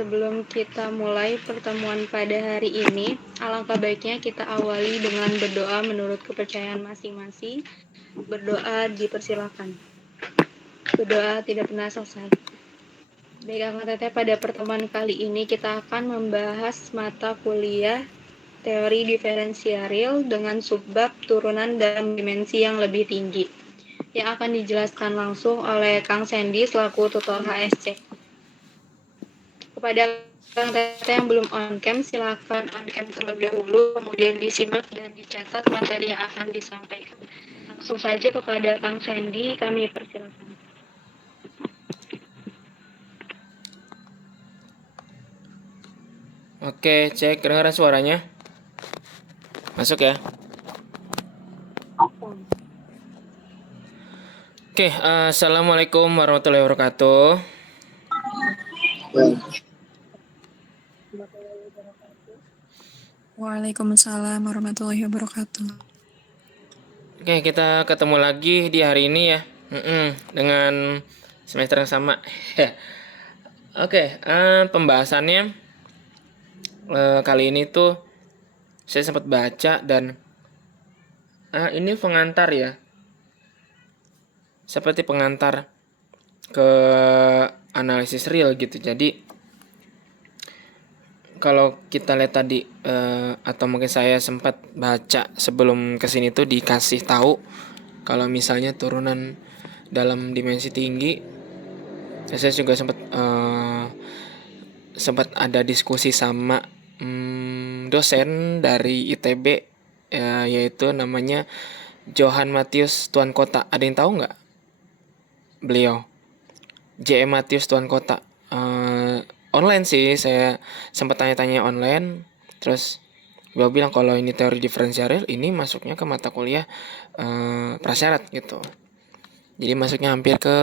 sebelum kita mulai pertemuan pada hari ini, alangkah baiknya kita awali dengan berdoa menurut kepercayaan masing-masing. Berdoa dipersilakan. Berdoa tidak pernah selesai. Baik, Kang Teteh, pada pertemuan kali ini kita akan membahas mata kuliah teori diferensial dengan subbab turunan dalam dimensi yang lebih tinggi, yang akan dijelaskan langsung oleh Kang Sandy selaku tutor HSC. Kepada Kang Teteh yang belum on cam, silakan on cam terlebih dahulu, kemudian disimak dan dicatat materi yang akan disampaikan. Langsung saja kepada Kang Sandy, kami persilakan. Oke, cek kedengaran suaranya. Masuk ya. Oke, assalamualaikum warahmatullahi wabarakatuh. Waalaikumsalam warahmatullahi wabarakatuh. Oke, kita ketemu lagi di hari ini ya. Dengan semester yang sama. Oke, pembahasannya kali ini tuh saya sempat baca dan ini pengantar ya. Seperti pengantar ke analisis real gitu. Jadi kalau kita lihat tadi atau mungkin saya sempat baca sebelum kesini tuh dikasih tahu kalau misalnya turunan dalam dimensi tinggi, saya juga sempat ada diskusi sama dosen dari ITB yaitu namanya Johan Matius Tuan Kota. Ada yang tahu nggak beliau? J.M. Matius Tuan Kota. Online sih, saya sempat tanya-tanya online, terus gue bilang kalau ini teori diferensial ini masuknya ke mata kuliah prasyarat gitu. Jadi masuknya hampir ke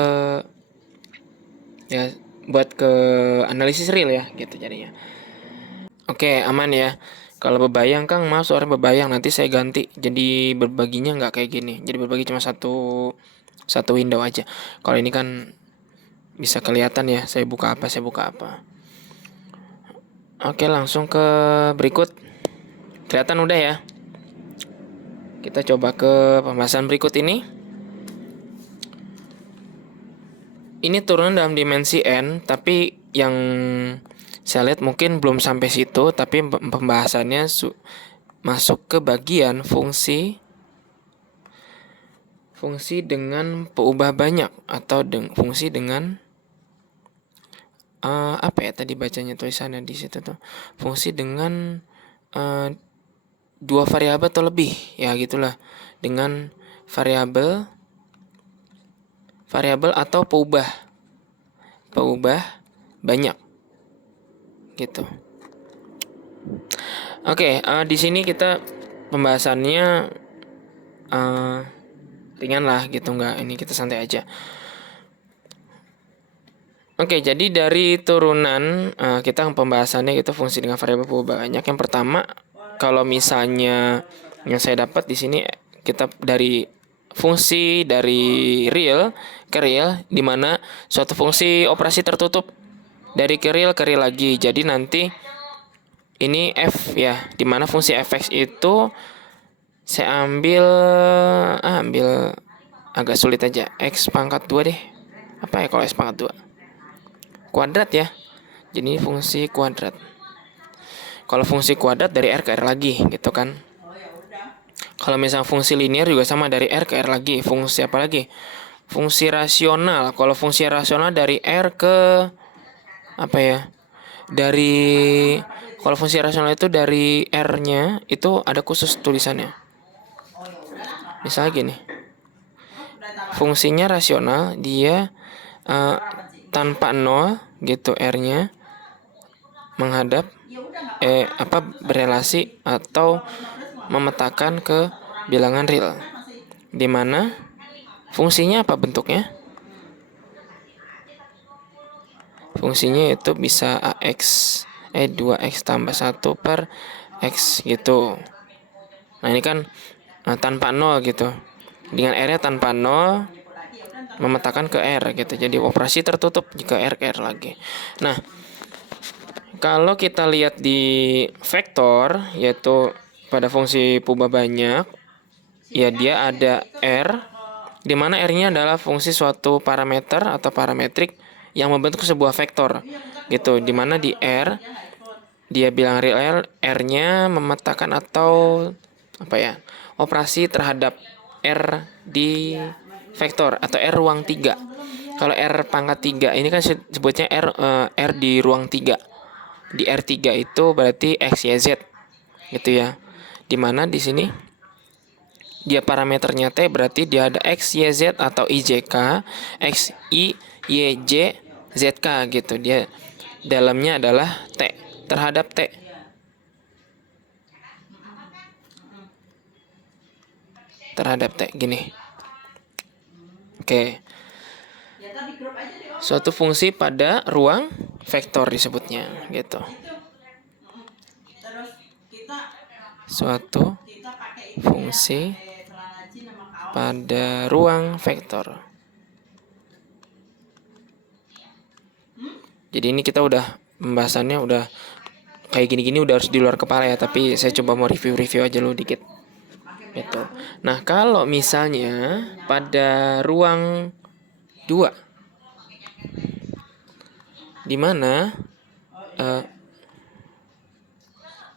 ya buat ke analisis real ya gitu jadinya. Oke, aman ya. Kalau bebayang Kang, maaf suara bebayang, nanti saya ganti. Jadi berbaginya nggak kayak gini. Jadi berbagi cuma satu window aja. Kalau ini kan bisa kelihatan ya, saya buka apa. Oke, langsung ke berikut. Kelihatan udah ya. Kita coba ke pembahasan berikut ini. Ini turunan dalam dimensi N, tapi yang saya lihat mungkin belum sampai situ, tapi pembahasannya masuk ke bagian fungsi dengan peubah banyak atau fungsi dengan apa ya tadi bacanya tulisannya di situ tuh, fungsi dengan dua variabel atau lebih ya gitulah, dengan variabel atau peubah banyak gitu. Oke, di sini kita pembahasannya ringan lah gitu, nggak ini kita santai aja. Oke, jadi dari turunan kita pembahasannya gitu fungsi dengan variabel peubah banyak. Yang pertama, kalau misalnya yang saya dapat di sini kita dari fungsi dari real ke real, di mana suatu fungsi operasi tertutup dari ke real lagi. Jadi nanti ini f ya, di mana fungsi fx itu saya ambil agak sulit aja, x pangkat 2 deh. Apa ya kalau x pangkat 2? Kuadrat ya. Jadi ini fungsi kuadrat. Kalau fungsi kuadrat dari R ke R lagi gitu kan. Kalau misalnya fungsi linear juga sama, dari R ke R lagi. Fungsi apa lagi? Fungsi rasional. Kalau fungsi rasional dari R ke apa ya? Kalau fungsi rasional itu dari R-nya itu ada khusus tulisannya. Misalnya gini. Fungsinya rasional, dia tanpa 0 gitu, R-nya menghadap berelasi atau memetakan ke bilangan real, di mana fungsinya apa bentuknya? Fungsinya itu bisa AX 2x tambah 1 per x gitu. Nah ini kan tanpa 0 gitu, dengan R-nya tanpa 0 memetakan ke R gitu. Jadi operasi tertutup jika R ke R lagi. Nah, Kalau kita lihat di vektor, yaitu pada fungsi puba banyak, ya dia ada R, di mana R-nya adalah fungsi suatu parameter atau parametrik yang membentuk sebuah vektor, gitu. Di mana di R, dia bilang real R-nya memetakan atau operasi terhadap R di vektor atau R ruang 3. Kalau R pangkat 3 ini kan sebutnya R di ruang 3. Di R3 itu berarti X, Y, Z gitu ya. Dimana di sini dia parameternya T, berarti dia ada X, Y, Z atau IJK, X, Y, Y, Z, ZK gitu. Dia dalamnya adalah T terhadap T. Terhadap T gini. Oke. Suatu fungsi pada ruang vektor disebutnya gitu. Suatu fungsi pada ruang vektor. Jadi ini kita udah pembahasannya udah kayak gini-gini udah harus di luar kepala ya, tapi saya coba mau review aja dulu dikit. Gitu. Nah, kalau misalnya pada ruang 2 di mana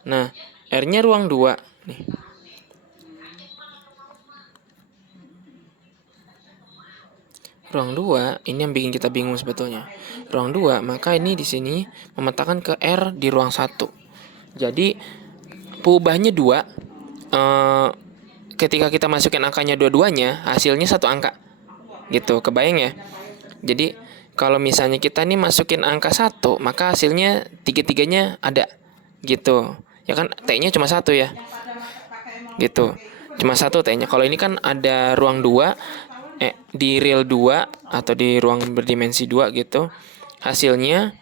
nah, R-nya ruang 2 nih. Ruang 2 ini yang bikin kita bingung sebetulnya. Ruang 2, maka ini di sini memetakan ke R di ruang 1. Jadi peubahnya 2. Ketika kita masukin angkanya dua-duanya, hasilnya satu angka. Gitu, kebayang ya? Jadi kalau misalnya kita nih masukin angka 1, maka hasilnya tiga-tiganya ada. Gitu. Ya kan T-nya cuma 1 ya. Gitu. Cuma 1 T-nya. Kalau ini kan ada ruang 2, di real 2 atau di ruang berdimensi 2 gitu. Hasilnya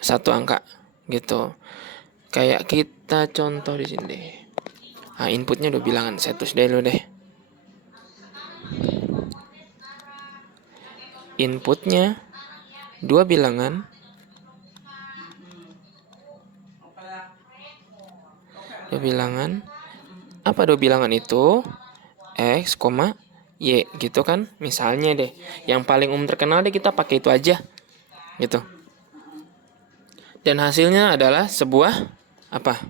satu angka gitu. Kayak kita contoh di sini deh. Nah, inputnya udah bilangan. Saya tulis dulu deh. Inputnya 2 bilangan. 2 bilangan. Apa 2 bilangan itu? X, Y gitu kan. Misalnya deh. Yang paling umum terkenal deh kita pakai itu aja. Gitu. Dan hasilnya adalah sebuah apa?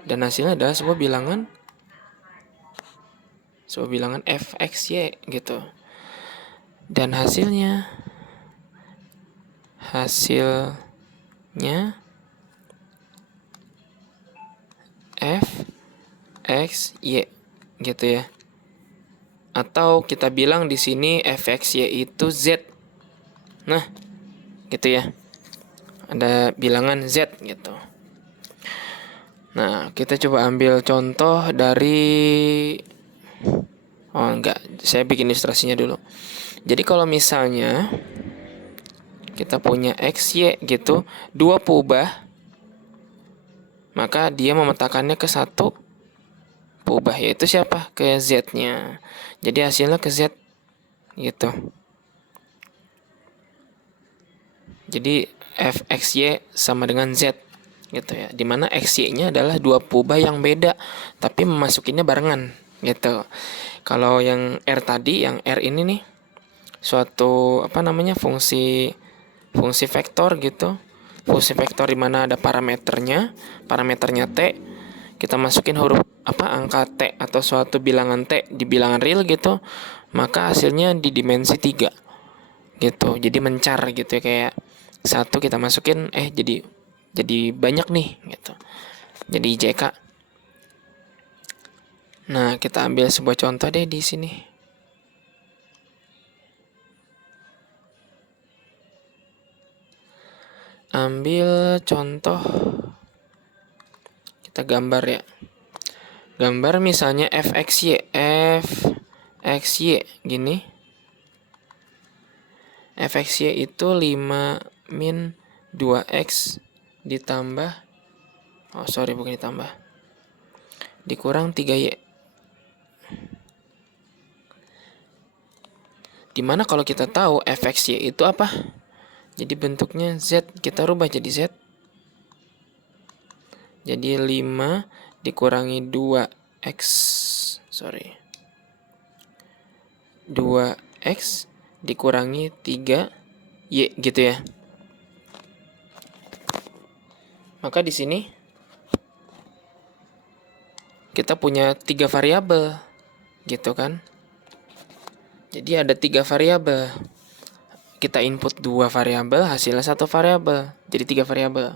Dan hasilnya adalah sebuah bilangan fxy gitu. Dan hasilnya fxy gitu ya. Atau kita bilang di sini fxy itu z. Nah, gitu ya. Ada bilangan z gitu. Nah, kita coba ambil contoh dari saya bikin ilustrasinya dulu. Jadi kalau misalnya kita punya X, Y gitu, 2 peubah, maka dia memetakannya ke satu peubah, yaitu siapa? Ke Z-nya. Jadi hasilnya ke Z gitu. Jadi fxy sama dengan Z gitu ya. Dimana xy-nya adalah 2 peubah yang beda, tapi memasukinnya barengan gitu. Kalau yang R tadi, yang R ini nih suatu fungsi vektor gitu. Fungsi vektor di mana ada parameternya T, kita masukin huruf angka T atau suatu bilangan T di bilangan real gitu, maka hasilnya di dimensi 3 gitu. Jadi mencar gitu ya, kayak 1 kita masukin jadi banyak nih gitu. Jadi JK. Nah, kita ambil sebuah contoh deh di sini. Ambil contoh, kita gambar ya. Gambar misalnya fxy gini. Fxy itu 5 min 2x ditambah bukan ditambah, dikurang 3y. Dimana kalau kita tahu fxy itu apa? Jadi bentuknya z, kita rubah jadi z Jadi 5 dikurangi 2x. 2x dikurangi 3y gitu ya. Maka di sini kita punya 3 variabel gitu kan. Jadi ada 3 variabel. Kita input 2 variabel, hasilnya 1 variabel. Jadi 3 variabel.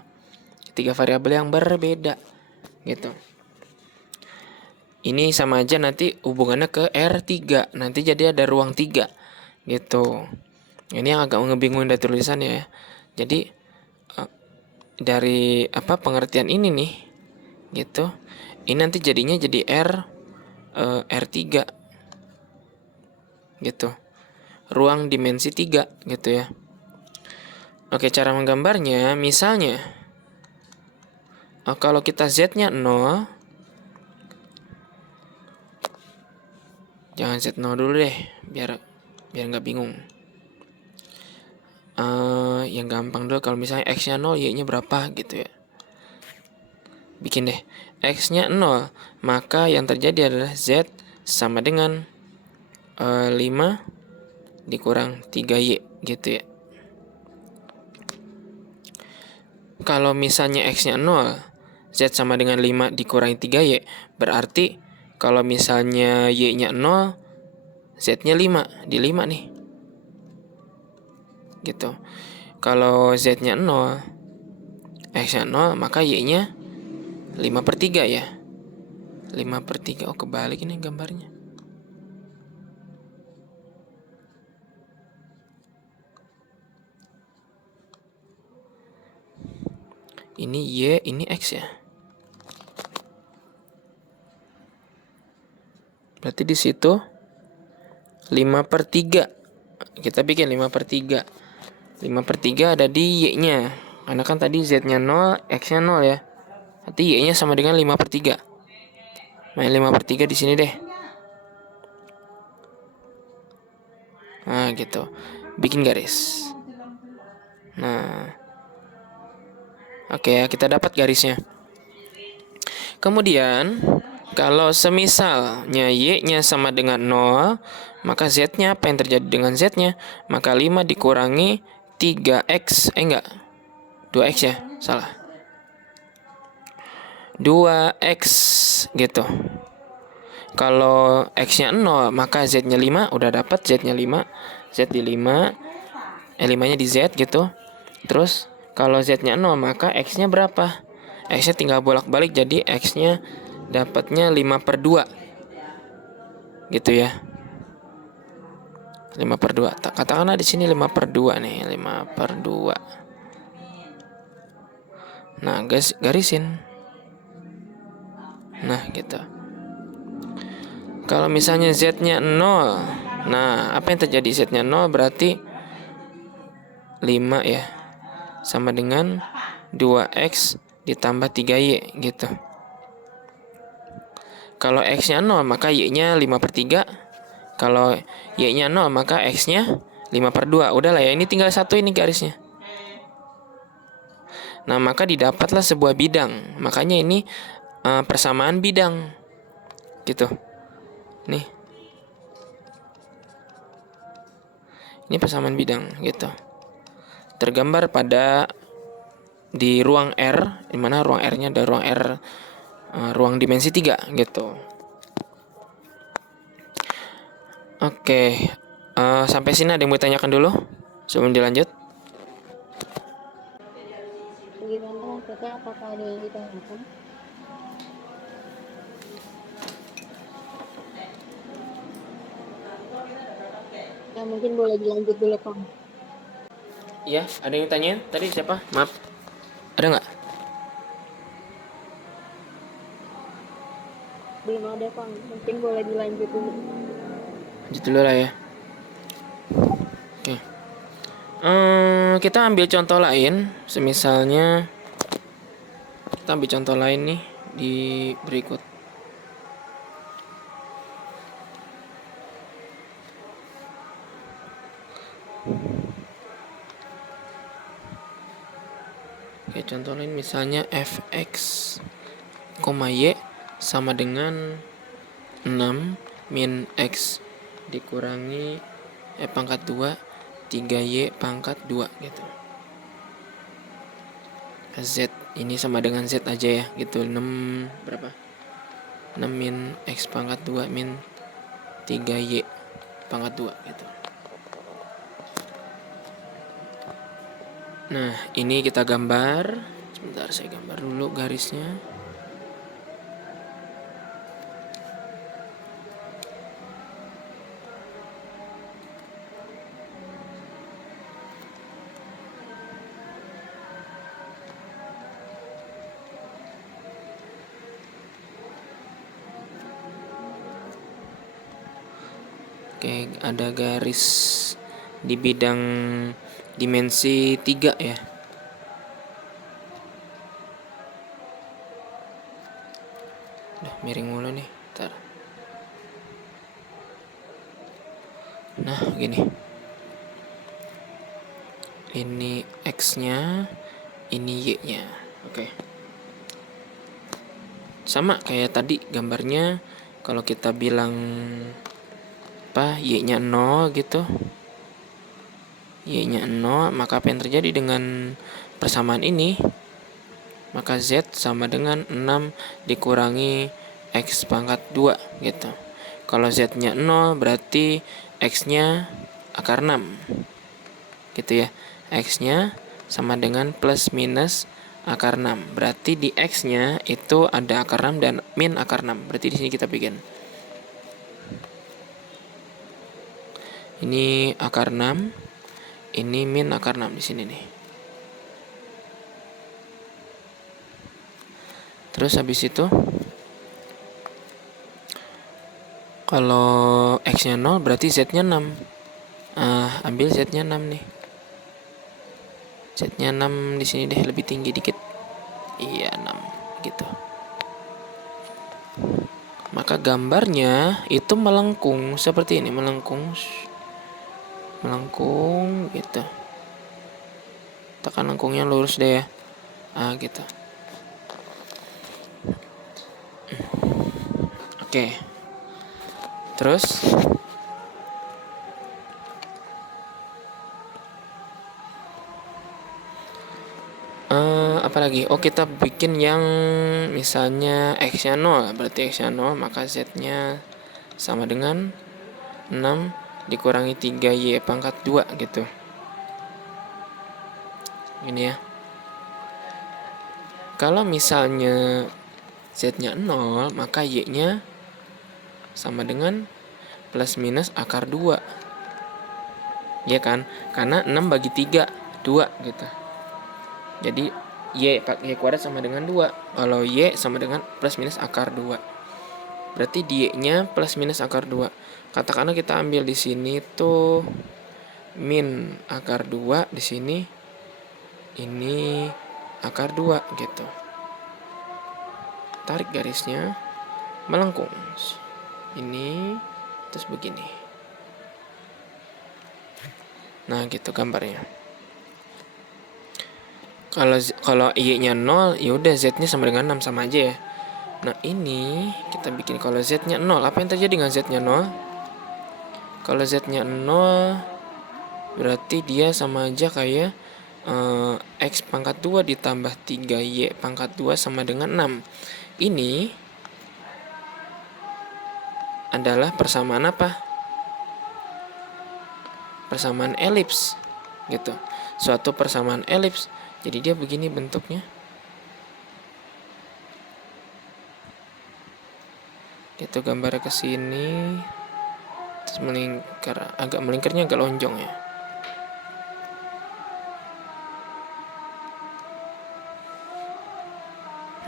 3 variabel yang berbeda gitu. Ini sama aja nanti hubungannya ke R3. Nanti jadi ada ruang 3 gitu. Ini yang agak ngebingungin dari tulisannya ya. Jadi dari pengertian ini nih gitu. Ini nanti jadinya jadi R3 gitu. Ruang dimensi 3 gitu ya. Oke, cara menggambarnya misalnya kalau kita Z-nya 0, jangan Z0 dulu deh, biar nggak bingung. Yang gampang dulu, kalau misalnya X-nya 0, Y-nya berapa gitu ya. Bikin deh, X-nya 0, maka yang terjadi adalah Z sama dengan 5 dikurang 3Y gitu ya. Kalau misalnya X-nya 0, Z sama dengan 5 dikurangi 3Y, berarti kalau misalnya Y-nya 0, Z-nya 5, di 5 nih. Gitu. Kalau Z-nya 0, X-nya 0, maka Y-nya 5/3 ya. 5/3, oh kebalik ini gambarnya. Ini Y, ini X ya. Berarti di situ 5/3. Kita bikin 5/3. 5/3 ada di Y-nya. Karena kan tadi Z-nya 0, X-nya 0 ya. Berarti Y-nya sama dengan 5/3. Main 5/3 di sini deh. Nah, gitu. Bikin garis. Nah. Oke ya, kita dapat garisnya. Kemudian, kalau semisalnya Y-nya sama dengan 0, maka Z-nya apa yang terjadi dengan Z-nya? Maka 5 dikurangi 3X. 2X ya, salah. 2X gitu. Kalau X-nya 0, maka Z-nya 5. Udah dapat Z-nya 5. Z di 5. 5-nya di Z gitu. Terus, kalau Z-nya 0, maka X-nya berapa? X-nya tinggal bolak-balik, jadi X-nya dapatnya 5/2. Gitu ya. 5/2. Katakanlah di sini 5/2 nih, 5/2. Nah, garisin. Nah, gitu. Kalau misalnya Z-nya 0, nah, apa yang terjadi? Z-nya 0 berarti 5 ya. Sama dengan 2X ditambah 3Y gitu. Kalau X-nya 0, maka Y-nya 5/3. Kalau Y-nya 0, maka X-nya 5/2. Udahlah ya, ini tinggal satu ini garisnya. Nah, maka didapatlah sebuah bidang. Makanya ini persamaan bidang. Gitu. Nih. Ini persamaan bidang gitu. Tergambar pada di ruang R, di mana ruang R-nya ada ruang R, ruang dimensi 3 gitu. Oke, sampai sini ada yang mau ditanyakan dulu sebelum dilanjut? Gimana maksudnya, apakah ada yang ditanyakan? Ya mungkin boleh dilanjut dulu, Kang. Iya, ada yang tanya? Tadi siapa? Maaf. Ada nggak? Belum ada, Kang. Mungkin boleh dilanjut dulu. Lanjut dulu lah ya. Oke. Kita ambil contoh lain, semisalnya kita ambil contoh lain nih di berikut. Oke, contoh lain misalnya fx koma Y sama dengan 6 min X dikurangi pangkat 2 3Y pangkat 2 gitu. Z ini sama dengan Z aja ya gitu. 6 berapa? 6 min X pangkat 2 min 3Y pangkat 2 gitu. Nah, ini kita gambar. Sebentar, saya gambar dulu garisnya. Oke, ada garis di bidang dimensi 3 ya. Udah miring mulu nih. Ntar. Nah, gini. Ini X-nya, ini Y-nya. Oke. Sama kayak tadi gambarnya, kalau kita bilang Y-nya 0 gitu. Y-nya 0, maka apa yang terjadi dengan persamaan ini? Maka Z sama dengan 6 dikurangi X pangkat 2 gitu. Kalau Z-nya 0 berarti X-nya akar 6 gitu ya. X-nya sama dengan plus minus akar 6. Berarti di X-nya itu ada akar 6 dan min akar 6. Berarti di sini kita bikin. Ini akar 6, ini min akar 6 di sini nih. Terus habis itu kalau X-nya 0 berarti Z-nya 6. Ambil Z-nya 6 nih. Z-nya 6 di sini deh, lebih tinggi dikit. Iya, 6 gitu. Maka gambarnya itu melengkung seperti ini, melengkung gitu. Tekan lengkungnya lurus deh ya. Gitu. Oke. Terus apa lagi? Kita bikin yang misalnya X-nya 0, berarti X-nya 0, maka Z-nya sama dengan 6 dikurangi 3Y pangkat 2 gitu. Ini ya. Kalau misalnya Z-nya 0, maka Y-nya sama dengan plus minus akar 2. Ya kan? Karena 6 bagi 3, 2 gitu. Jadi Y kuadrat sama dengan 2. Kalau Y sama dengan plus minus akar 2. Berarti di Y-nya plus minus akar 2. Katakanlah kita ambil di sini tuh min akar 2, di sini ini akar 2 gitu. Tarik garisnya, melengkung. Ini terus begini. Nah, gitu gambarnya. Kalau Y-nya 0, ya udah Z-nya sama dengan 6, sama aja ya. Nah, ini kita bikin kalau Z-nya 0. Apa yang terjadi dengan Z-nya 0? Kalau Z-nya 0 berarti dia sama aja kayak X pangkat 2 ditambah 3Y pangkat 2 sama dengan 6. Ini adalah persamaan apa? Persamaan elips gitu. Suatu persamaan elips. Jadi dia begini bentuknya. Gitu gambarnya ke sini. Terus melingkar, melingkarnya agak lonjong ya.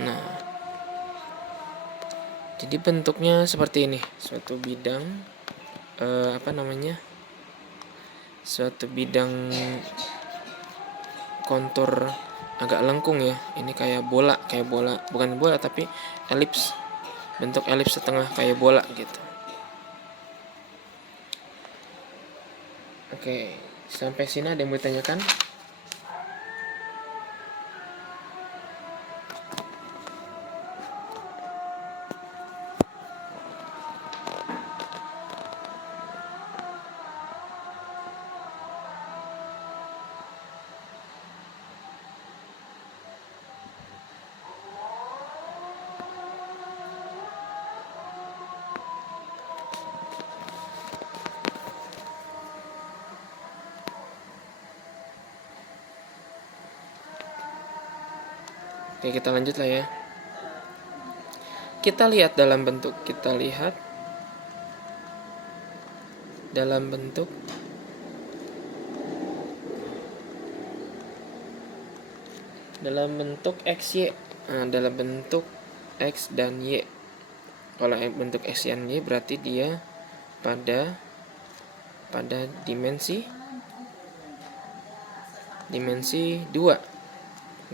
Nah. Jadi bentuknya seperti ini, suatu bidang suatu bidang kontur agak lengkung ya. Ini kayak bola, bukan bola tapi elips. Bentuk elips setengah kayak bola gitu. Oke, sampai sini ada yang mau ditanyakan? Oke, kita lanjut lah ya. Kita lihat dalam bentuk XY. Nah, dalam bentuk X dan Y. Kalau bentuk X dan Y berarti dia pada dimensi 2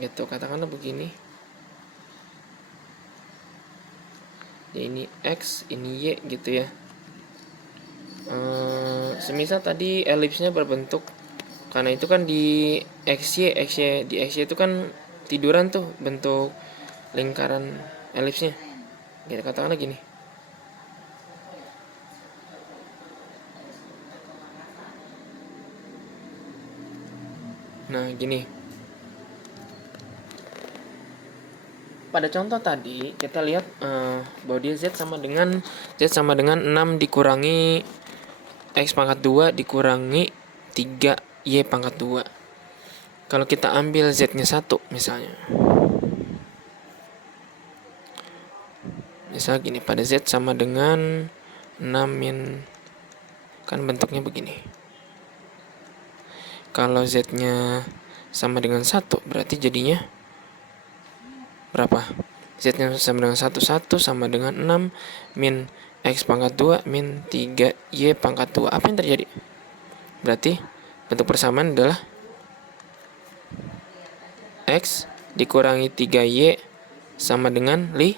gitu, katakanlah begini. Ya, ini X, ini Y gitu ya. Semisal tadi elipsnya berbentuk, karena itu kan di XY itu kan tiduran tuh bentuk lingkaran elipsnya. Kita katakanlah gini. Nah, gini. Pada contoh tadi kita lihat bahwa dia Z sama dengan 6 dikurangi X pangkat 2 dikurangi 3Y pangkat 2. Kalau kita ambil Z-nya 1 misalnya. Misal gini, pada Z sama dengan 6 min, kan bentuknya begini. Kalau Z-nya sama dengan 1 berarti jadinya berapa? Z-nya sama dengan 1 sama dengan 6 min X pangkat 2 min 3Y pangkat 2. Apa yang terjadi? Berarti bentuk persamaan adalah X dikurangi 3Y sama dengan 5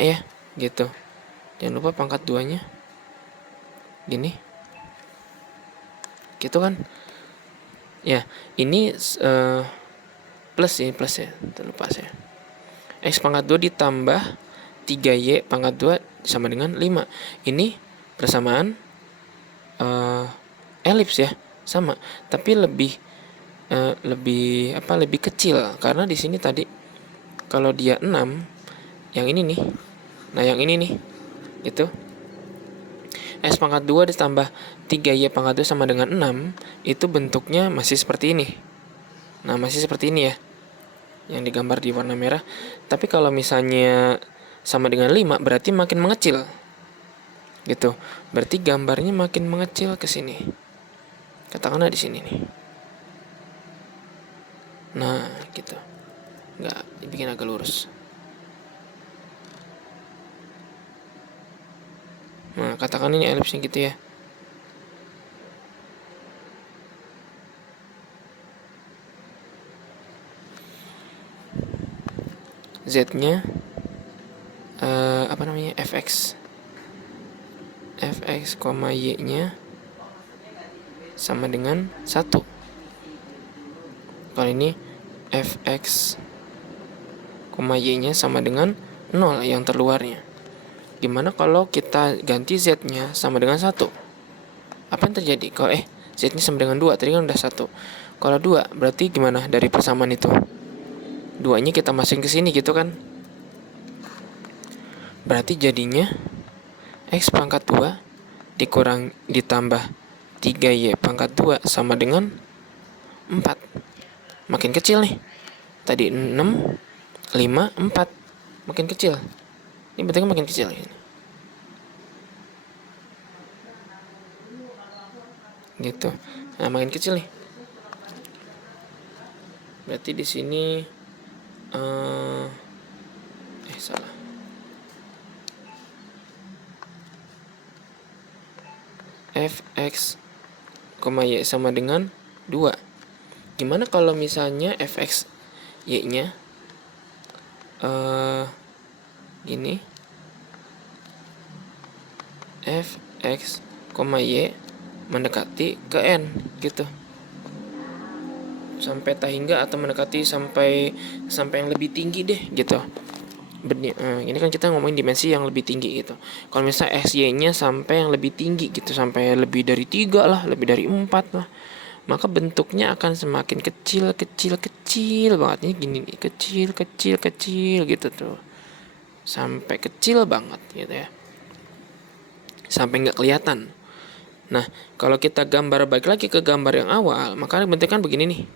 ya, gitu. Jangan lupa pangkat 2-nya gini. Gitu kan? Ya, ini plus ya, terlupa saya. X pangkat 2 ditambah 3Y pangkat 2 sama dengan 5. Ini persamaan elips ya, sama, tapi lebih kecil, karena di sini tadi kalau dia 6, yang ini nih. Nah, yang ini nih. Gitu. X pangkat 2 ditambah 3Y pangkat 2 sama dengan 6, itu bentuknya masih seperti ini. Nah, masih seperti ini ya, yang digambar di warna merah. Tapi kalau misalnya sama dengan 5, berarti makin mengecil. Gitu. Berarti gambarnya makin mengecil ke sini. Katakanlah di sini nih. Nah, gitu. Nggak dibikin agak lurus. Nah, katakan ini elipsnya gitu ya. Z-nya fx, Y-nya sama dengan 1. Kalau ini fx, Y-nya sama dengan 0 yang terluarnya. Gimana kalau kita ganti Z-nya sama dengan 1? Apa yang terjadi? Kalau Z-nya sama dengan 2, tadi kan udah 1. Kalau 2, berarti gimana dari persamaan itu? 2-nya kita masukin ke sini gitu kan? Berarti jadinya X pangkat 2 ditambah 3Y pangkat 2 sama dengan 4. Makin kecil nih. Tadi 6, 5, 4. Makin kecil. Ini bentuknya makin kecil ini. Gitu. Nah, makin kecil nih. Berarti di sini salah. Fx, Y sama dengan 2. Gimana kalau misalnya fx y-nya gini, fx, y mendekati ke n gitu, sampai tak hingga atau mendekati sampai yang lebih tinggi deh gitu. Ini kan kita ngomongin dimensi yang lebih tinggi gitu. Kalau misalnya xy-nya sampai yang lebih tinggi gitu, sampai lebih dari 3 lah, lebih dari 4 lah, maka bentuknya akan semakin kecil banget. Ini gini nih, kecil gitu tuh, sampai kecil banget gitu ya, sampai nggak kelihatan. Nah, kalau kita gambar balik lagi ke gambar yang awal, maka bentuknya kan begini nih,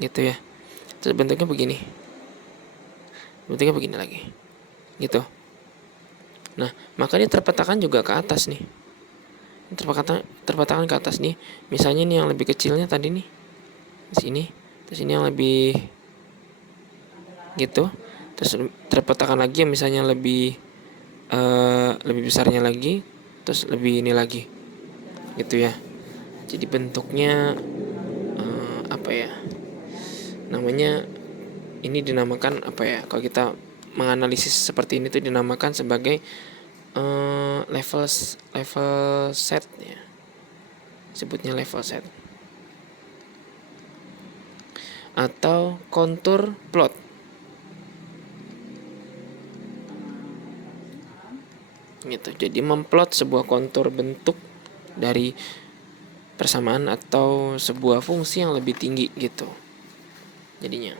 gitu ya. terus bentuknya begini lagi gitu. Nah, maka dia terpetakan juga ke atas nih, terpetakan ke atas nih. Misalnya nih yang lebih kecilnya tadi nih di sini, terus ini yang lebih gitu, terus terpetakan lagi yang misalnya lebih besarnya lagi, terus lebih ini lagi gitu ya. Jadi bentuknya apa ya namanya, ini dinamakan apa ya, kalau kita menganalisis seperti ini tuh dinamakan sebagai level set ya, sebutnya level set atau kontur plot gitu. Jadi memplot sebuah kontur bentuk dari persamaan atau sebuah fungsi yang lebih tinggi gitu jadinya.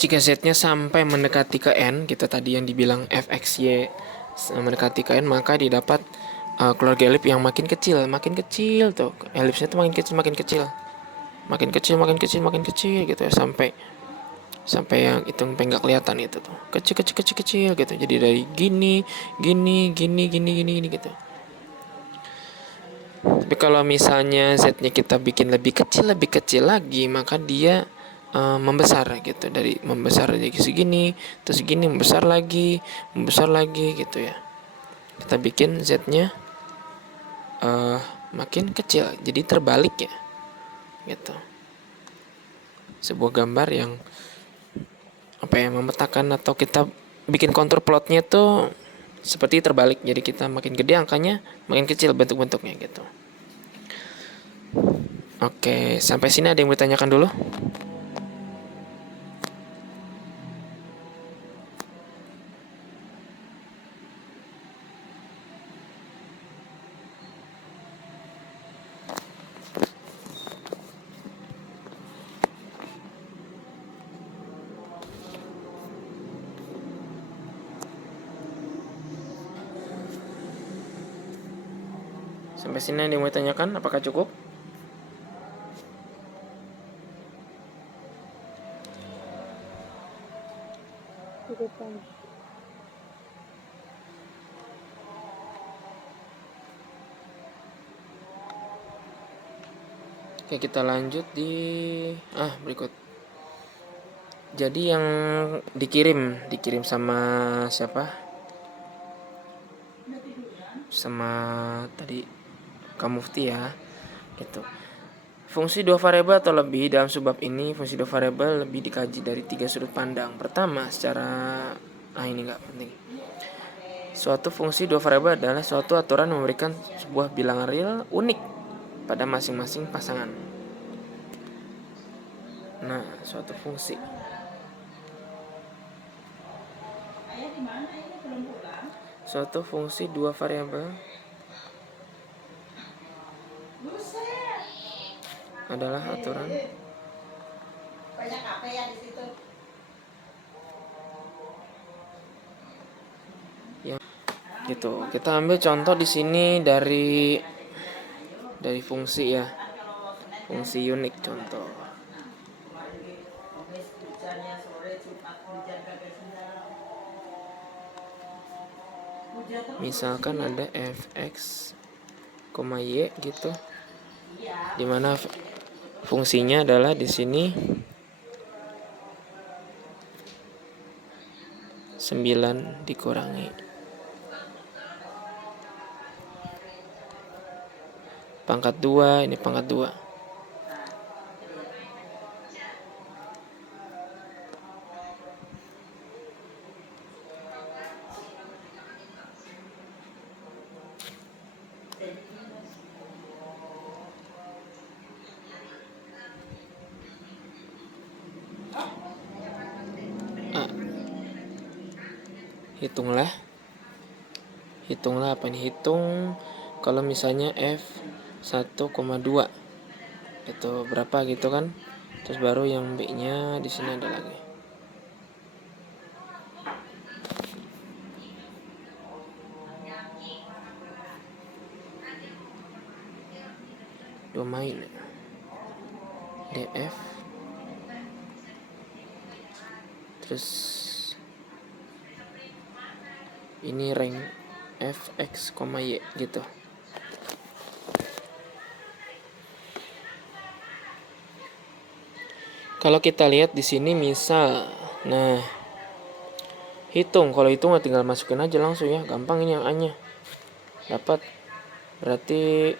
Jika z-nya sampai mendekati ke n, kita tadi yang dibilang fxy mendekati ke n, maka didapat keluarga elip yang makin kecil tuh. Elipsnya tuh makin kecil gitu ya, sampai yang itu sampai nggak kelihatan itu tuh, kecil gitu. Jadi dari gini gitu. Tapi kalau misalnya z-nya kita bikin lebih kecil lagi, maka dia membesar gitu. Dari membesar jadi segini, terus segini, membesar lagi gitu ya. Kita bikin z-nya makin kecil, jadi terbalik ya gitu. Sebuah gambar yang apa ya, memetakan atau kita bikin kontur plotnya tuh seperti terbalik. Jadi kita makin gede angkanya, makin kecil bentuk-bentuknya gitu. Oke, sampai sini ada yang mau ditanyakan dulu? Sampai sini ada yang mau ditanyakan? Apakah cukup? Cukupan. Oke, kita lanjut di berikut. Jadi yang dikirim sama siapa? Sama tadi Kak Mufti ya. Gitu. Fungsi dua variabel atau lebih dalam subbab ini, fungsi dua variabel lebih dikaji dari 3 sudut pandang. Pertama, secara ini enggak penting. Suatu fungsi dua variabel adalah suatu aturan memberikan sebuah bilangan real unik pada masing-masing pasangan. Nah, suatu fungsi dua variabel adalah aturan yang gitu. Kita ambil contoh di sini dari fungsi ya, fungsi unik contoh. Misalkan ada fx, y gitu, dimana fungsinya adalah di sini 9 dikurangi pangkat 2, ini pangkat 2. Hitunglah apa nih? Hitung kalau misalnya f 1,2 itu berapa gitu kan. Terus baru yang b-nya di sini ada lagi. Domain. df, terus ini rank fx, y gitu. Kalau kita lihat di sini misal, nah hitung, kalau hitung tinggal masukin aja langsung ya, gampang ini yang A-nya. Dapat berarti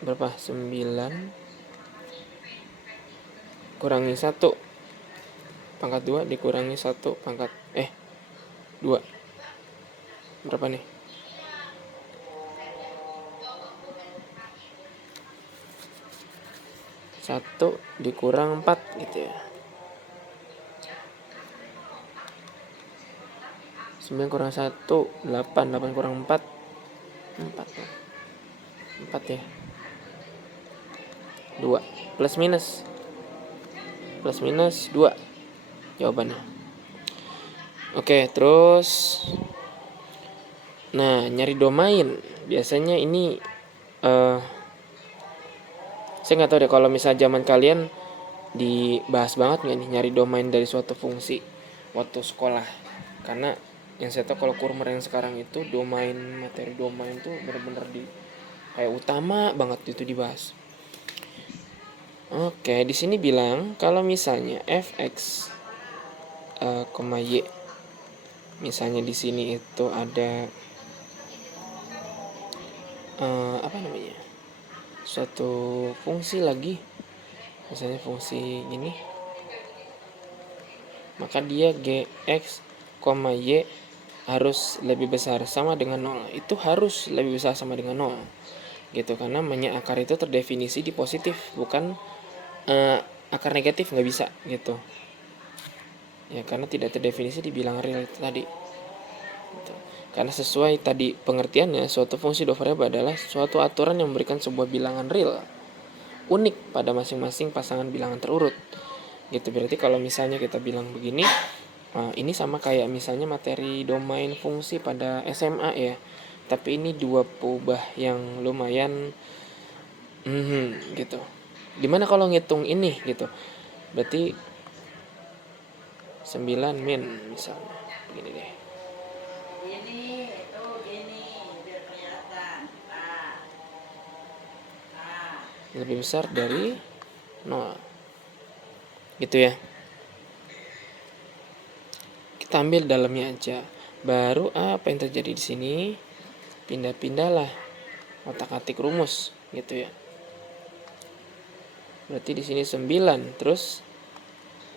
berapa? 9 kurangi 1 pangkat 2 dikurangi 1 pangkat 2. Berapa nih? 1 dikurang 4 gitu ya. 9 kurang 1 8, 8 kurang 4 4 ya. 2 plus minus 2 jawabannya. Oke, terus nah, nyari domain biasanya ini saya nggak tahu deh kalau misal zaman kalian dibahas banget nggak nih nyari domain dari suatu fungsi waktu sekolah. Karena yang saya tahu kalau kurmer yang sekarang itu domain, materi domain tuh bener-bener di kayak utama banget itu dibahas. Oke, di sini bilang kalau misalnya fx, y, misalnya di sini itu ada apa namanya, suatu fungsi lagi, misalnya fungsi ini, maka dia gx, y harus lebih besar sama dengan 0. Itu harus lebih besar sama dengan 0 gitu, karena namanya akar itu terdefinisi di positif, bukan akar negatif, nggak bisa gitu ya, karena tidak terdefinisi di bilangan real itu tadi gitu. Karena sesuai tadi pengertiannya, suatu fungsi dua variabel adalah suatu aturan yang memberikan sebuah bilangan real unik pada masing-masing pasangan bilangan terurut gitu. Berarti kalau misalnya kita bilang begini, ini sama kayak misalnya materi domain fungsi pada SMA ya, tapi ini dua peubah yang lumayan gitu. Dimana kalau ngitung ini gitu, berarti 9 min misalnya begini deh, biar kelihatan. lebih besar dari 0 gitu ya. Kita ambil dalamnya aja, baru apa yang terjadi di sini, pindah-pindahlah otak-atik rumus gitu ya. Berarti di sini 9, terus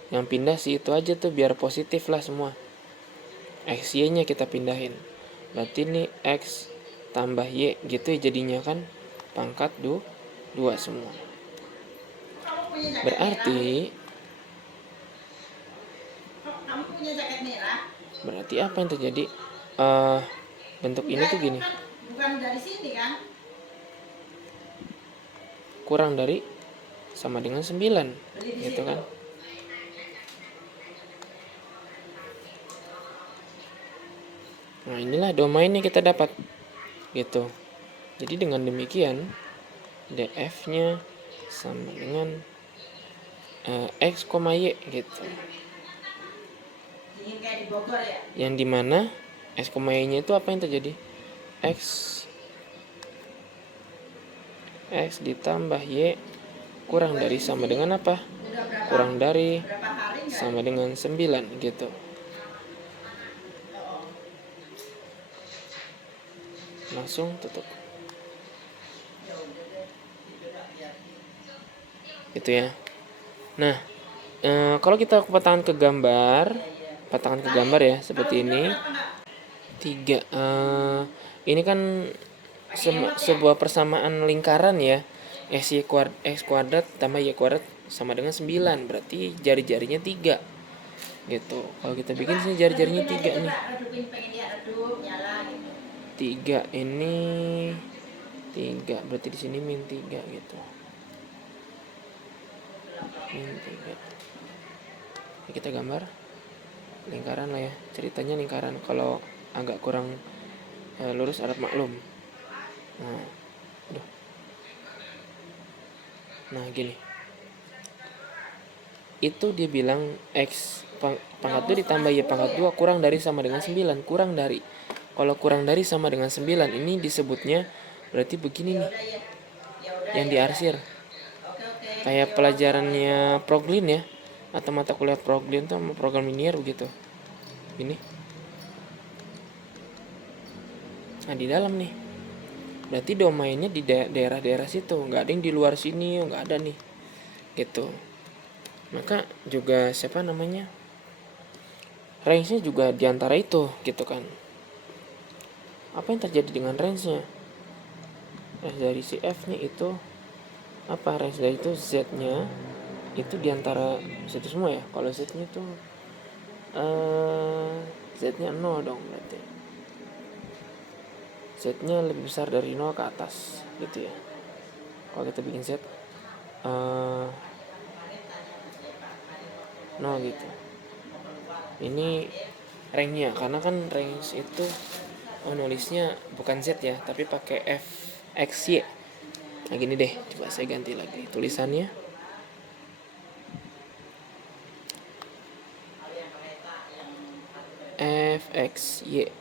yang pindah sih itu aja tuh biar positif lah semua. X y nya kita pindahin, berarti ini x tambah y gitu ya jadinya kan, pangkat 2 semua. Berarti Kamu punya jaket merah? berarti apa yang terjadi, bentuk ini tuh gini, Bukan dari sini kan? kurang dari sama dengan 9 gitu kan. Nah, inilah domainnya kita dapat gitu. Jadi dengan demikian df-nya sama dengan x, y gitu. Ingin kayak di Bogor ya? Yang dimana x, y-nya itu apa yang terjadi? X ditambah y kurang dari sama dengan apa? Kurang dari sama dengan 9 gitu. Langsung tutup. Gitu ya. Nah, kalau kita petakan ke gambar, ya seperti ini. 3 ini kan sebuah persamaan lingkaran ya. X kuadrat tambah y kuadrat sama dengan 9, berarti jari-jarinya 3 gitu. Kalau kita bikin sini jari-jarinya 3 nih. 3 ini 3, berarti di sini min 3 gitu. Min 3. Ini kita gambar lingkaran lah ya. Ceritanya lingkaran, kalau agak kurang lurus harap maklum. Nah gini. itu dia bilang X pangkat 2 ditambah Y pangkat 2 kurang dari sama dengan 9. Kurang dari. Kalau kurang dari sama dengan 9 ini disebutnya berarti begini nih yang diarsir. Kayak pelajarannya Proglin ya, atau mata kuliah Proglin tuh sama program linear begitu. Ini. Nah di dalam nih, berarti domainnya di daerah-daerah situ, nggak ada yang di luar sini, nggak ada nih, gitu. Maka juga siapa namanya, range-nya juga diantara itu, gitu kan. Apa yang terjadi dengan range-nya? Range dari si F-nya itu apa? Range dari itu Z-nya itu diantara situ semua ya. Kalau Z-nya itu Z-nya 0 dong berarti. Z-nya lebih besar dari 0 ke atas gitu ya. Kalau kita bikin Z 0 gitu. Ini range-nya, karena kan range itu nulisnya bukan Z ya, tapi pakai F X Y. Nah gini deh, coba saya ganti lagi tulisannya. Fxy,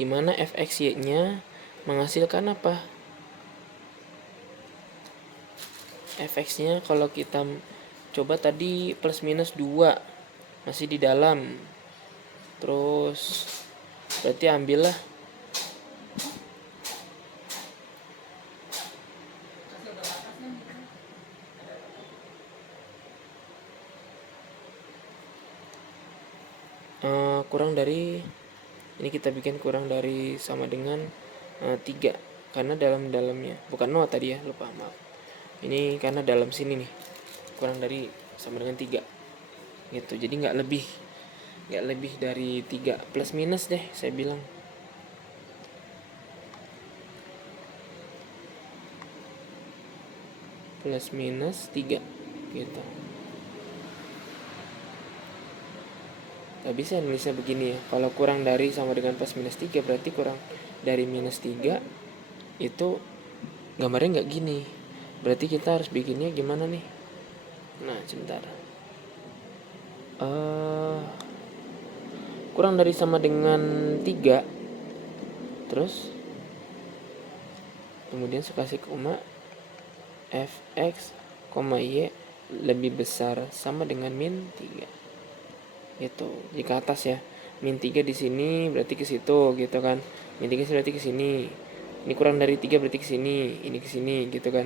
dimana fxy nya menghasilkan apa? Fx nya kalau kita coba tadi plus minus 2 masih di dalam, terus berarti ambillah kurang dari, ini kita bikin kurang dari sama dengan 3, karena dalamnya bukan 0 tadi ya, lupa, maaf. Ini karena dalam sini nih kurang dari sama dengan 3 gitu, jadi nggak lebih dari 3, plus minus deh saya bilang. Plus minus 3 gitu. Gak bisa nulisnya begini ya. Kalau kurang dari sama dengan plus minus 3 berarti kurang dari minus 3 itu gambarnya nggak gini. Berarti kita harus bikinnya gimana nih? Nah sebentar. Kurang dari sama dengan 3, terus kemudian saya kasih koma fx, y lebih besar sama dengan min 3 gitu. Jika atas ya, min 3 di sini berarti ke situ gitu kan. Min 3 berarti ke sini. Ini kurang dari 3 berarti ke sini, ini ke sini gitu kan.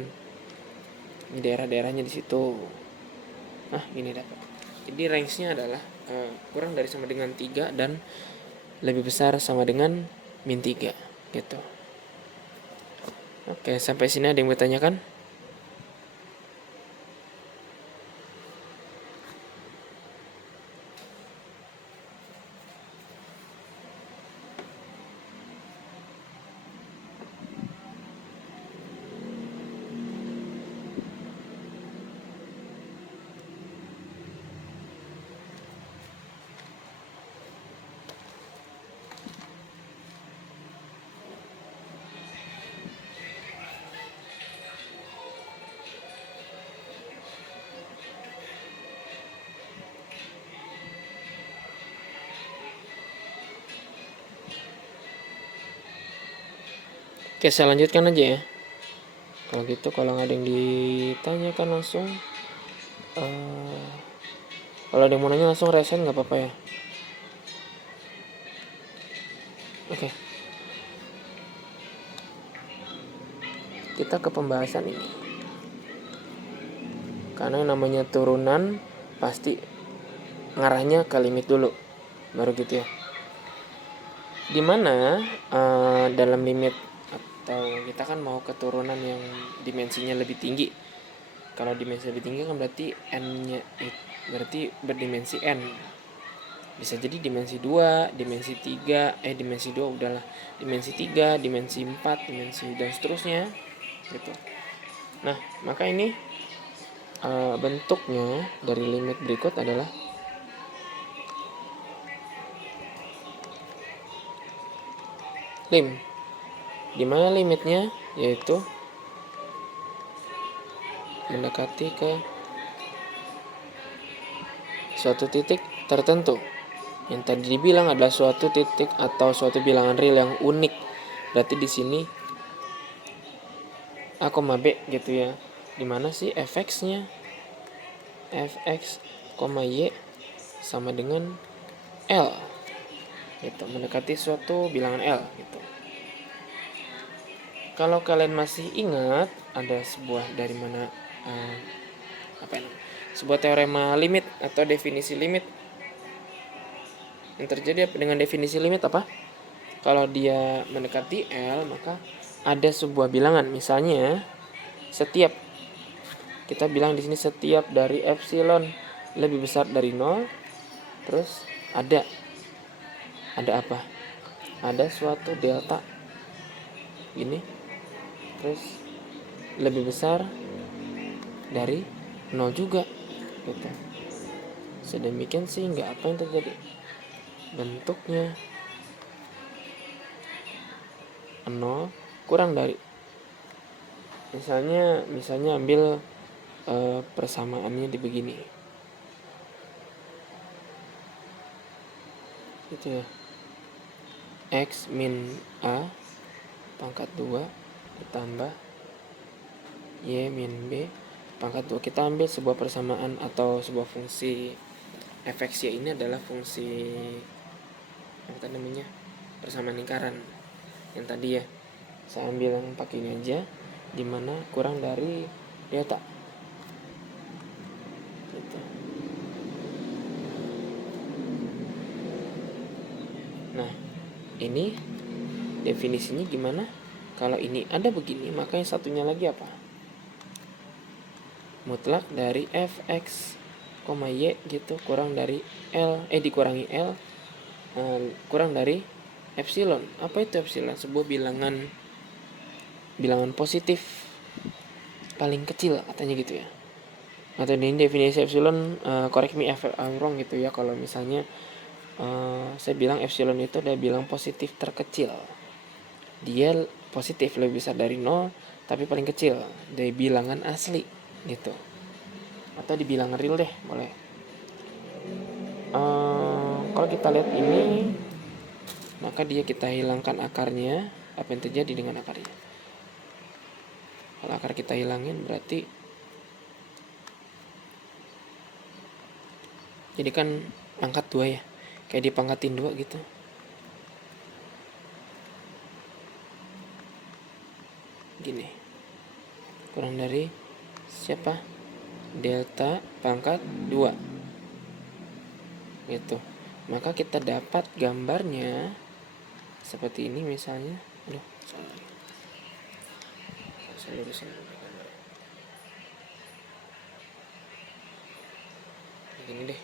Ini daerah-daerahnya di situ. Nah, ini dapat. Jadi range-nya adalah kurang dari sama dengan 3 dan lebih besar sama dengan min 3 gitu. Oke, sampai sini ada yang bertanyakan? Oke, saya lanjutkan aja ya. Kalau gitu, kalau nggak ada yang ditanyakan langsung, kalau ada yang mau nanya langsung resign nggak apa-apa ya. Oke. Kita ke pembahasan ini. Karena yang namanya turunan pasti ngarahnya ke limit dulu, baru gitu ya. Dimana dalam limit atau kita kan mau keturunan yang dimensinya lebih tinggi. Kalau dimensi lebih tinggi kan berarti n-nya berarti berdimensi n. Bisa jadi dimensi 2, dimensi 3, dimensi 2 udahlah, dimensi 3, dimensi 4, dimensi dan seterusnya gitu. Nah, maka ini bentuknya dari limit berikut adalah lim, dimana limitnya yaitu mendekati ke suatu titik tertentu. Yang tadi dibilang adalah suatu titik atau suatu bilangan real yang unik. Berarti di sini A, B gitu ya. Dimana sih fx-nya? Fx, y sama dengan L gitu, mendekati suatu bilangan L gitu. Kalau kalian masih ingat, ada sebuah dari mana sebuah teorema limit atau definisi limit. Yang terjadi dengan definisi limit apa? Kalau dia mendekati L, maka ada sebuah bilangan, misalnya setiap, kita bilang di sini setiap dari epsilon lebih besar dari 0, terus ada apa? Ada suatu delta ini, terus lebih besar dari 0 juga gitu. Sedemikian sehingga apa yang terjadi? Bentuknya 0 kurang dari, misalnya ambil persamaannya di begini gitu ya, x min a pangkat 2 ditambah y min b pangkat 2. Kita ambil sebuah persamaan atau sebuah fungsi fx y ini adalah fungsi apa namanya, persamaan lingkaran yang tadi ya. Saya ambil yang pakai ini aja, dimana kurang dari delta gitu. Nah, ini definisinya gimana? Kalau ini ada begini, maka yang satunya lagi apa? Mutlak dari fx, y gitu, kurang dari L, dikurangi L, kurang dari epsilon. Apa itu epsilon? Sebuah bilangan positif paling kecil katanya gitu ya. Atau ini definisi epsilon, correct me if I'm wrong gitu ya. Kalau misalnya saya bilang epsilon itu adalah bilang positif terkecil. Dia positif lebih besar dari 0, tapi paling kecil dari bilangan asli gitu. Atau di bilangan real deh, boleh. Kalau kita lihat ini, maka kita hilangkan akarnya, apa yang terjadi dengan akarnya? Kalau akar kita hilangin, berarti jadi kan pangkat 2 ya, kayak dipangkatin 2 gitu. Gini, kurang dari siapa? Delta pangkat 2 gitu. Maka kita dapat gambarnya seperti ini misalnya. Aduh, salah. Saya lurusin gambarnya. Gini deh.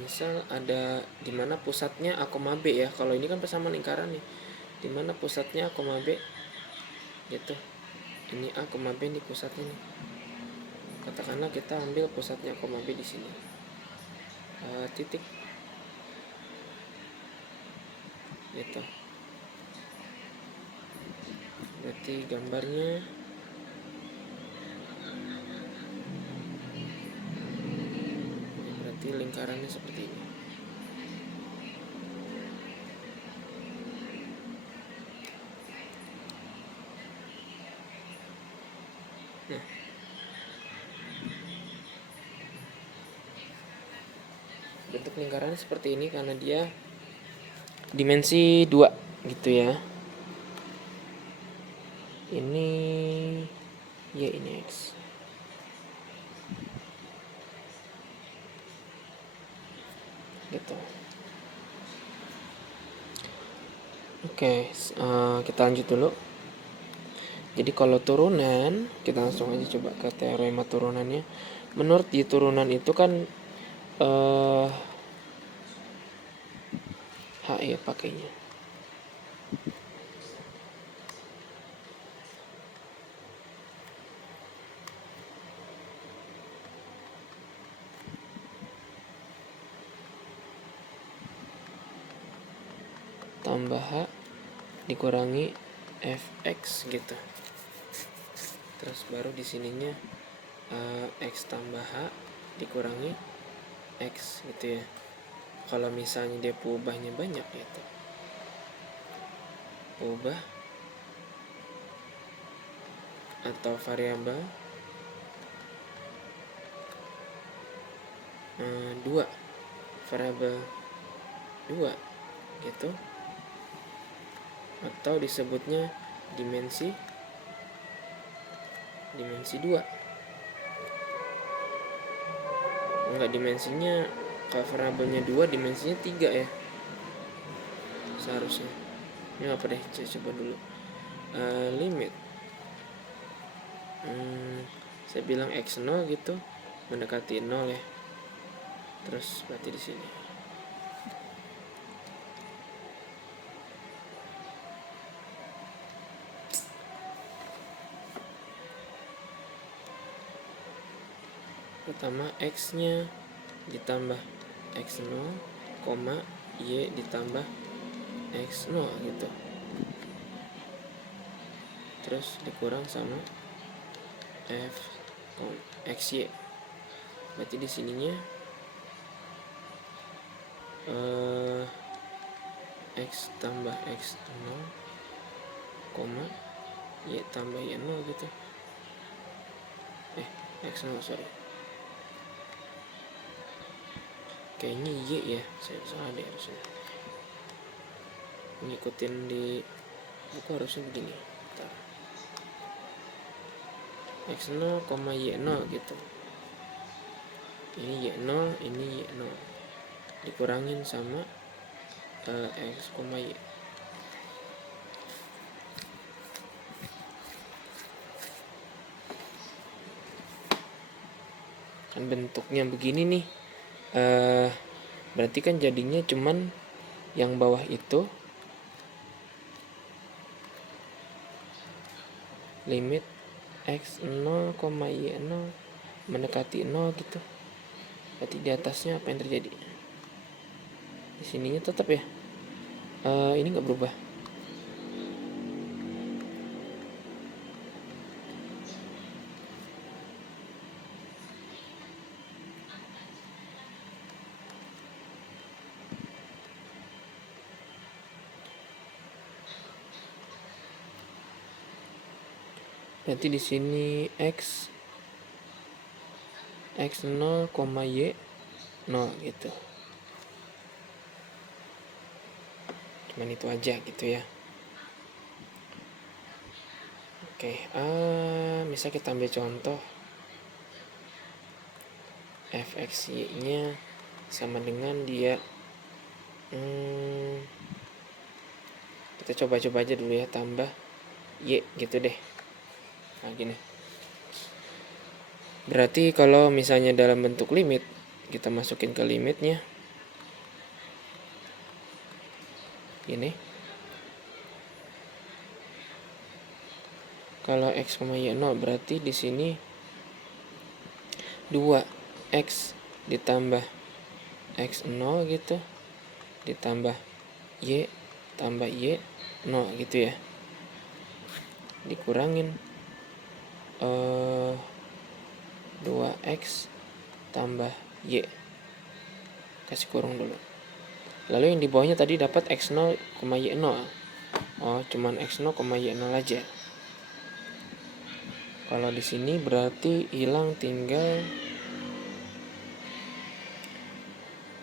Misal ada di mana pusatnya A, B ya. Kalau ini kan persamaan lingkaran nih. Di mana pusatnya A, B gitu. Ini A, B di pusatnya nih. Katakanlah kita ambil pusatnya A, B di sini. Titik gitu. Berarti gambarnya berarti lingkarannya seperti ini. Nah, bentuk lingkarannya seperti ini karena dia dimensi 2 gitu ya. Ini y, ini x. Gitu. Oke, kita lanjut dulu. Jadi kalau turunan, kita langsung aja coba ke teorema turunannya. Menurut di turunan itu kan H ya pakainya. Tambah H dikurangi fx gitu. Terus baru di sininya X tambah H dikurangi X gitu ya. Kalau misalnya dia peubahnya banyak gitu, peubah atau variabel 2, variabel 2 gitu, atau disebutnya dimensi 2. Enggak, dimensinya kalau variabelnya 2 dimensinya 3 ya seharusnya. Ini apa deh, coba dulu. Limit saya bilang x0 gitu mendekati 0 ya. Terus berarti di sini pertama x-nya ditambah x0, y ditambah x0 gitu. Terus dikurang sama f xy. Berarti di sininya x tambah x0, y tambah y0 gitu. X0 sorry. Kayaknya y ya, saya salah deh harusnya. Ngikutin di buku harusnya begini. Bentar. X0, y0 gitu. Ini y0, ini y0. Dikurangin sama x, y. Kan bentuknya begini nih. Berarti kan jadinya cuman yang bawah itu limit x0, y0 mendekati 0 gitu. Berarti di atasnya apa yang terjadi? Di sininya tetap ya. Ini nggak berubah. Berarti di sini x0, y 0 gitu. Cuman itu aja gitu ya. Oke, misal kita ambil contoh fxy nya sama dengan dia kita coba-coba aja dulu ya, tambah y gitu deh. Nah gini, berarti kalau misalnya dalam bentuk limit, kita masukin ke limitnya ini. Kalau x, y 0 berarti di sini 2x ditambah x0 gitu ditambah y tambah y 0 gitu ya. Dikurangin 2x tambah y, kasih kurung dulu. Lalu yang di bawahnya tadi dapat x0, y0. Oh, cuman x0, y0 aja. Kalau di sini berarti hilang tinggal,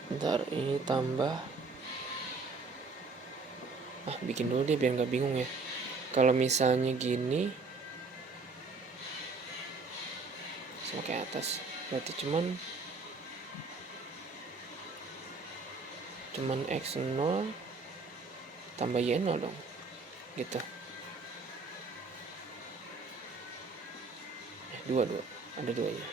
bentar, ini tambah, bikin dulu deh biar nggak bingung ya. Kalau misalnya gini sama kayak atas, berarti cuman x0 tambah y0 dong gitu. Dua ada duanya.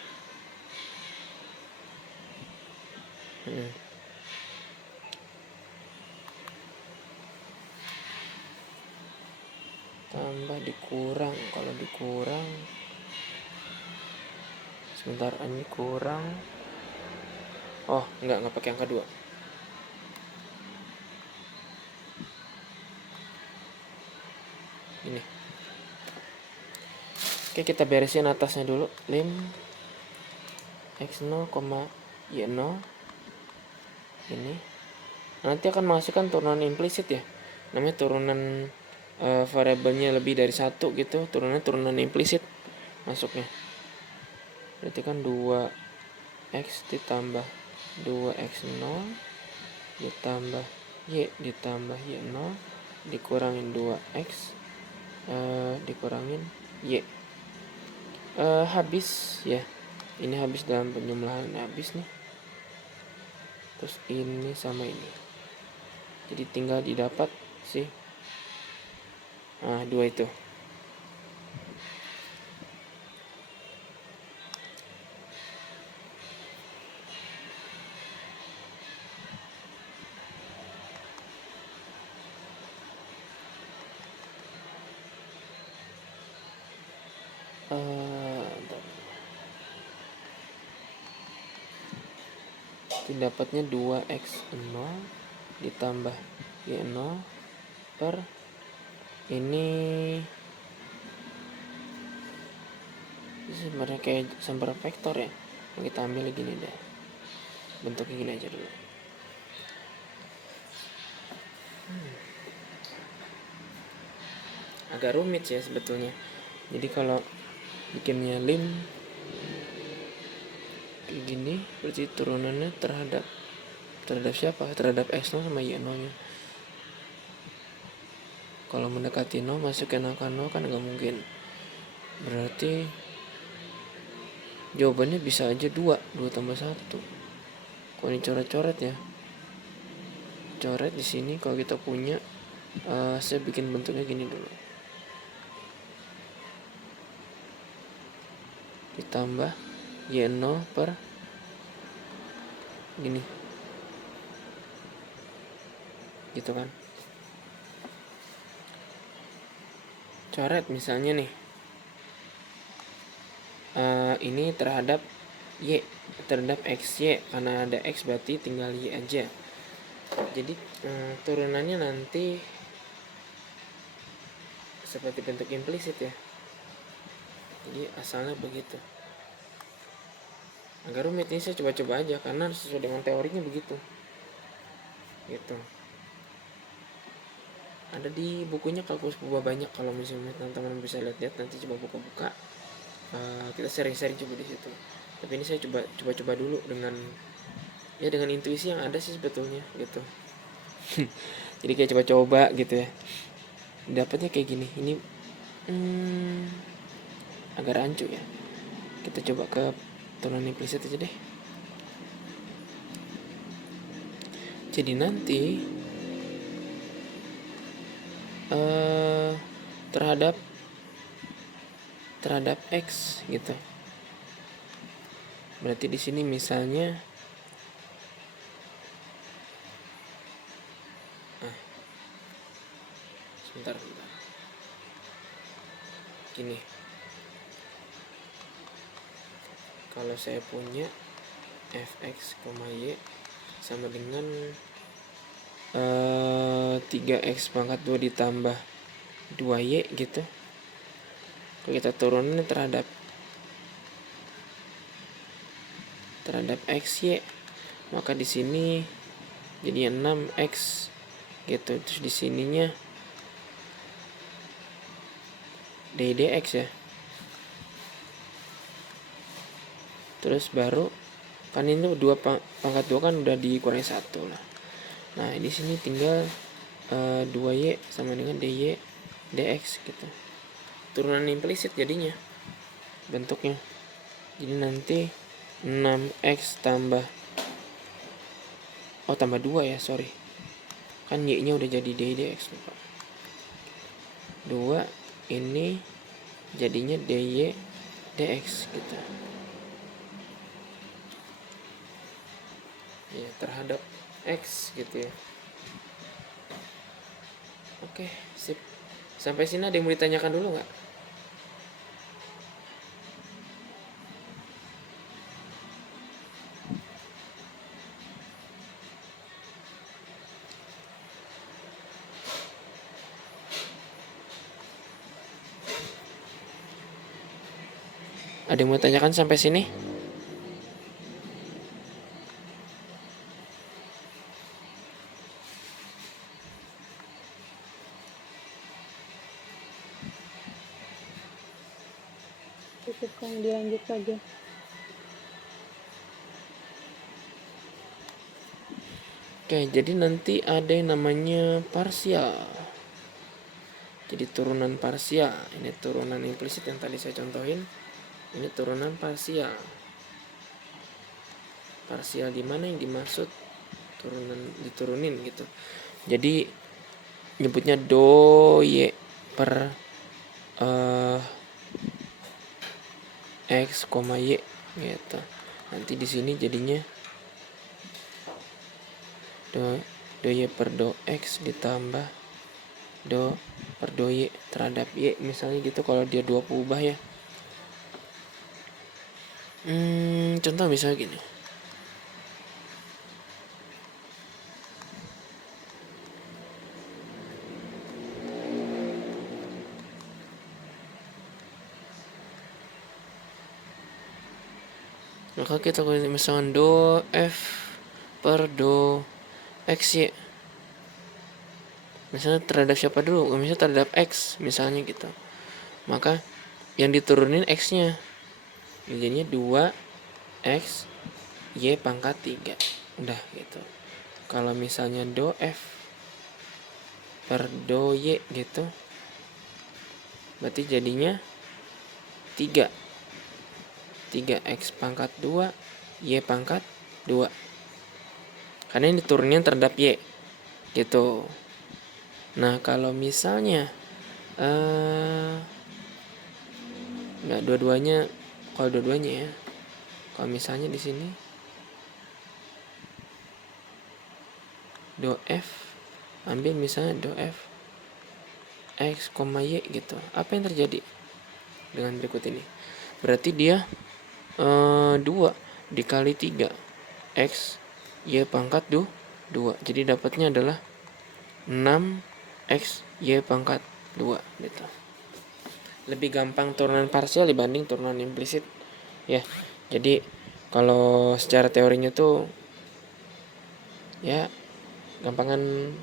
Tambah dikurang, kalau dikurang sebentar, ini kurang. Oh, nggak pakai angka 2. Ini Oke, kita beresin atasnya dulu. Lim x0, y0 ini nanti akan menghasilkan turunan implisit ya, namanya turunan variabelnya lebih dari satu gitu, turunan implisit masuknya. Berarti kan 2x ditambah 2x0 ditambah y ditambah y0 dikurangin 2x dikurangin y, habis ya. Ini habis dalam penjumlahan, habis nih. Terus ini sama ini, jadi tinggal didapat sih 2 itu. Bentar. Dapatnya 2x0 ditambah y0 per ini sebenarnya kayak sumber vektor ya. Kita ambil gini deh, bentuknya gini aja dulu. Agak rumit ya sebetulnya. Jadi kalau bikinnya lim kayak gini, berarti turunannya terhadap siapa? Terhadap x0 sama y0 nya. Kalau mendekati 0 masukin angka 0 kan nggak mungkin. Berarti jawabannya bisa aja 2 tambah 1. Kalau ini coret-coret ya, coret di sini kalau kita punya. Saya bikin bentuknya gini dulu, ditambah y0 per gini gitu kan. Coret misalnya nih, ini terhadap y, terhadap xy, karena ada x berarti tinggal y aja. Jadi turunannya nanti seperti bentuk implisit ya. Jadi asalnya begitu. Agak rumit, ini saya coba-coba aja karena sesuai dengan teorinya begitu. Gitu. Ada di bukunya kalkulus purba banyak, kalau misalnya teman-teman bisa lihat-lihat nanti coba buka-buka. Kita sharing-sharing coba di situ. Tapi ini saya coba dulu dengan intuisi yang ada sih sebetulnya gitu. Jadi kayak coba-coba gitu ya. Dapatnya kayak gini. Ini agak rancu ya. Kita coba ke turunan implisit aja deh. Jadi nanti terhadap x gitu. Berarti di sini misalnya sebentar. Gini. Kalau saya punya fx, y sama dengan 3x pangkat 2 ditambah 2y gitu. Kalau kita turunin terhadap xy, maka di sini jadi 6x gitu. Terus di sininya dx ya. Terus baru kan ini 2 pangkat 2 kan udah dikurangi 1 lah. Nah, di sini tinggal 2y sama dengan dy dx gitu. Turunan implisit jadinya bentuknya. Jadi nanti 6x tambah tambah 2 ya, sorry. Kan y nya udah jadi dy dx lupa. 2 ini jadinya dy dx gitu. Ya, terhadap x gitu ya. Oke, sip. Sampai sini ada yang mau ditanyakan dulu nggak? Ada yang mau tanyakan sampai sini? Cukup Kang, dilanjut saja. Oke, jadi nanti ada yang namanya parsial. Jadi turunan parsial. Ini turunan implisit yang tadi saya contohin. Ini turunan parsial. Parsial di mana yang dimaksud turunan diturunin gitu. Jadi nyebutnya do y per x, y gitu. Nanti di sini jadinya do y per do x ditambah do per do y terhadap y, misalnya gitu kalau dia dua pengubah ya. Contoh misalnya gini. Maka kita misalkan do f per do x y. Misalnya terhadap siapa dulu? Misalnya terhadap x, misalnya gitu. Maka yang diturunin x-nya. Jadinya 2x y pangkat 3. Udah gitu. Kalau misalnya do f per do y gitu, berarti jadinya 3x pangkat 2 y pangkat 2. Karena ini turunnya terhadap y gitu. Nah, kalau misalnya nggak dua-duanya, kalau dua-duanya ya, kalau misalnya di sini do f, ambil misalnya do f x, y gitu, apa yang terjadi dengan berikut ini? Berarti dia 2 dikali 3 x y pangkat 2. Jadi dapatnya adalah 6x y pangkat 2 gitu. Lebih gampang turunan parsial dibanding turunan implisit ya. Jadi kalau secara teorinya tuh ya gampangan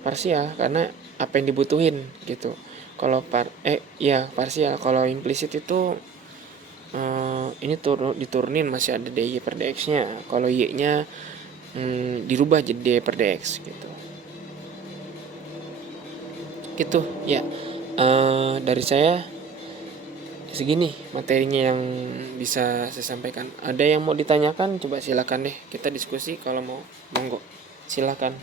parsial karena apa yang dibutuhin gitu. Kalau parsial. Kalau implisit itu ini diturunin masih ada dy per dx nya. Kalau y nya dirubah jadi dy per dx gitu. Gitu ya. Dari saya segini materinya yang bisa saya sampaikan. Ada yang mau ditanyakan? Coba silakan deh, kita diskusi. Kalau mau, monggo silakan.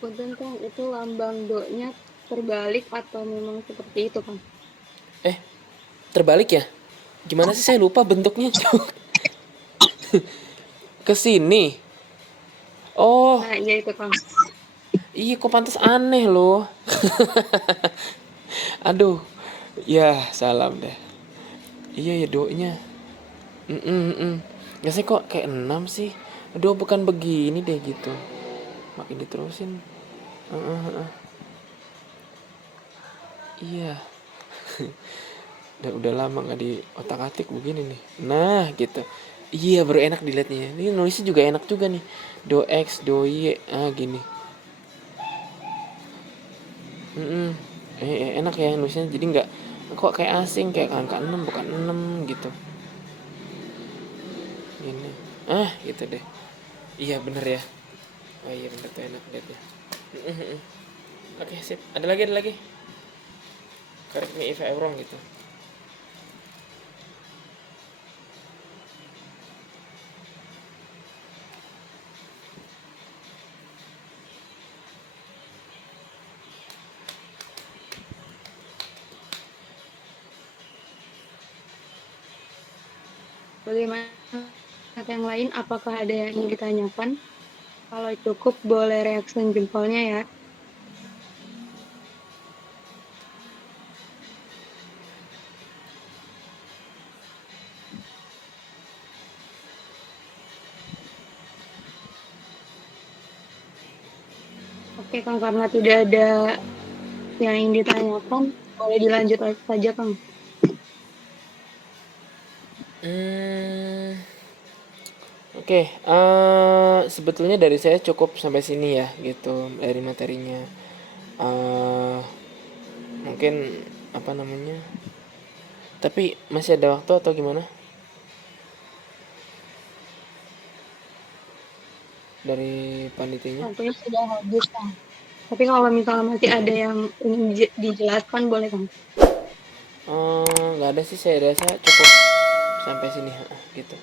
Punten Kang, itu lambang do-nya terbalik atau memang seperti itu Kang? Terbalik ya? Gimana sih, saya lupa bentuknya. Ke sini. Oh, Nah, iya itu Kang. iya, kok pantas aneh loh. Aduh, ya salam deh. Iya ya do-nya. Ya sih kok kayak 6 sih. Aduh, bukan begini deh gitu. Makin diterusin. Iya. Udah lama nggak di otak-atik begini nih. Nah gitu. Iya, baru enak dilihatnya. Ini nulisnya juga enak juga nih. Do x, do y, gini. Enak ya nulisnya. Jadi nggak kok kayak asing, kayak angka 6 bukan 6 gitu. Ini. Gitu deh. Iya bener ya. Oh iya bener tuh, enak lihatnya. Oke, sip. Ada lagi. Correct me if I'm wrong gitu. Bagaimana yang lain? Apakah ada yang ingin ditanyakan? Kalau cukup, boleh reaksi jempolnya ya. Oke Kang, karena tidak ada yang ingin ditanyakan, Boleh dilanjut saja, Kang. Hmm, oke, sebetulnya dari saya cukup sampai sini ya gitu dari materinya. Eh, mungkin apa namanya? Tapi masih ada waktu atau gimana dari panitianya? Waktunya sudah habis, Kang. Tapi kalau misalnya masih ada yang ingin dijelaskan, boleh, Kang. Nggak ada sih, saya rasa cukup sampai sini gitu.